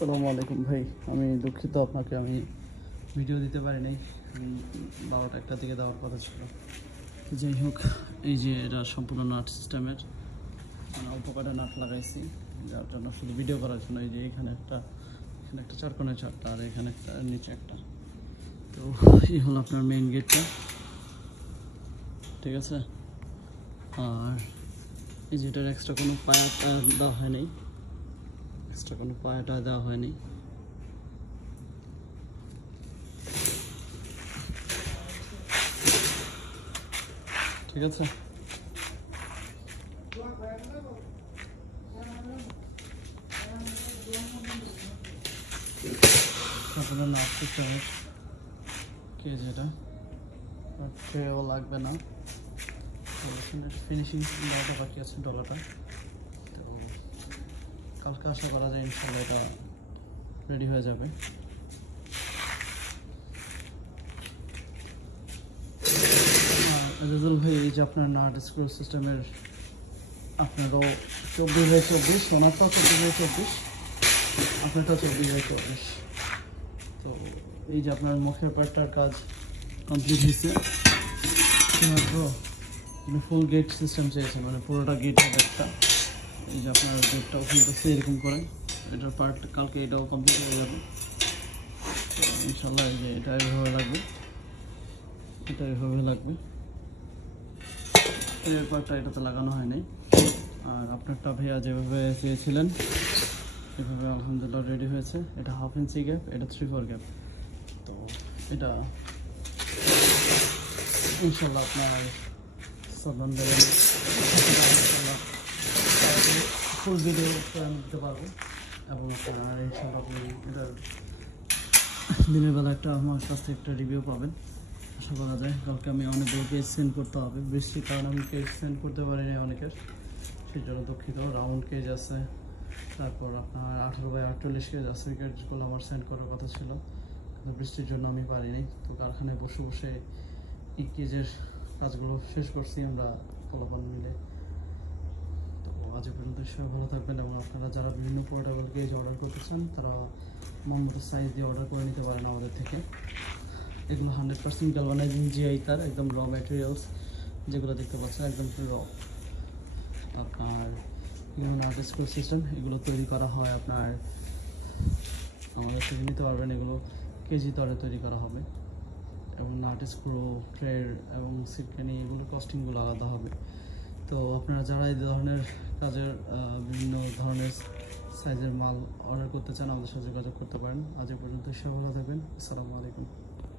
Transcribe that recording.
আসসালামু আলাইকুম ভাই, আমি দুঃখিত আপনাকে আমি ভিডিও দিতে পারি নাই। আমি 12টা-1টার দিকে দেওয়ার কথা ছিল। যাই হোক, এই যে এটা সম্পূর্ণ নাট সিস্টেমের, মানে অল্প কটা নাট লাগাইছি যার জন্য শুধু ভিডিও করার জন্য। এই যে এখানে একটা চারকোণের চারটা, আর এখানে একটা নিচে একটা। তো এই হলো আপনার মেইন গেটটা, ঠিক আছে। আর এই যে এটার এক্সট্রা কোনো পায়াটা দেওয়া হয়নি, ঠিক আছে। আপনার নাট সিস্টেমের কে যেটা ট্রেও লাগবে না, ফিনিশিং দেওয়াটা বাকি আছে ডলাটা। তো কালকে আশা করা যায় ইনশাল্লাহ এটা রেডি হয়ে যাবে। রেজাল ভাই, এই যে আপনার নাট স্ক্রু সিস্টেমের আপনারও 24x24, সোনারটাও 24x24, আপনারটাও 24x24। তো এই যে আপনার মুখের পার্টটার কাজ কমপ্লিট হয়েছে। ফুল গেট সিস্টেম চেয়েছে, মানে পুরোটা গেট হবে একটা। এই যে আপনার গেটটা ওপেন করছে এরকম করে, এটার পার্ট কালকে এটাও কমপ্লিট হয়ে যাবে। তো ইনশাল্লাহ এই যে এটা এভাবে লাগবে, এর পার্টটা এটাতে লাগানো হয় নাই। আর আপনারটা ভাইয়া যেভাবে চেয়েছিলেন এভাবে আলহামদুলিল্লাহ রেডি হয়েছে। এটা 1/2 ইঞ্চি গ্যাপ, এটা 3/4 গ্যাপ। তো এটা ইনশাল্লাহ আপনার সাবধান দেবেন, ফুল ভিডিও করে আমি দিতে পারবো। এবং আপনার ইনশাল্লাহ আপনি এটার দিনের বেলা আমার কাছ থেকে একটা রিভিউ পাবেন আশা করা যায়। কালকে আমি অনেকগুলো পেজ সেন্ড করতে হবে, বৃষ্টির কারণে আমি পেজ সেন্ড করতে পারিনি অনেকের, সেই জন্য দুঃখিত। রাউন্ড কেজ আছে, তারপর আপনার 18x48 কেজ আছে, কেজগুলো আমার সেন্ড করার কথা ছিল, কিন্তু বৃষ্টির জন্য আমি পারিনি। তো কারখানায় বসে বসে এই কেজের কাজগুলো শেষ করছি আমরা ফলাফল মিলে। তো আজ পর্যন্ত সবাই ভালো থাকবেন, এবং আপনারা যারা বিভিন্ন পোর্টেবল কেজ অর্ডার করতে চান তারা মন মতো সাইজ দিয়ে অর্ডার করে নিতে পারেন আমাদের থেকে। এগুলো 100% গ্যালভানাইজিং জিআই তার, একদম র ম্যাটেরিয়ালস, যেগুলো দেখতে পাচ্ছেন একদম র। আপনার নাট স্ক্রু সিস্টেম এগুলো তৈরি করা হয় আপনার আমাদের থেকে নিতে পারবেন। এগুলো কেজি দরে তৈরি করা হবে, এবং নাট স্ক্রু, ট্রের এবং সিটকানি এগুলো কস্টিংগুলো আলাদা হবে। তো আপনারা যারা এই ধরনের কাজের বিভিন্ন ধরনের সাইজের মাল অর্ডার করতে চান আমাদের সাথে যোগাযোগ করতে পারেন। আজ পর্যন্ত সবাই ভালো থাকবেন। আসসালামু আলাইকুম।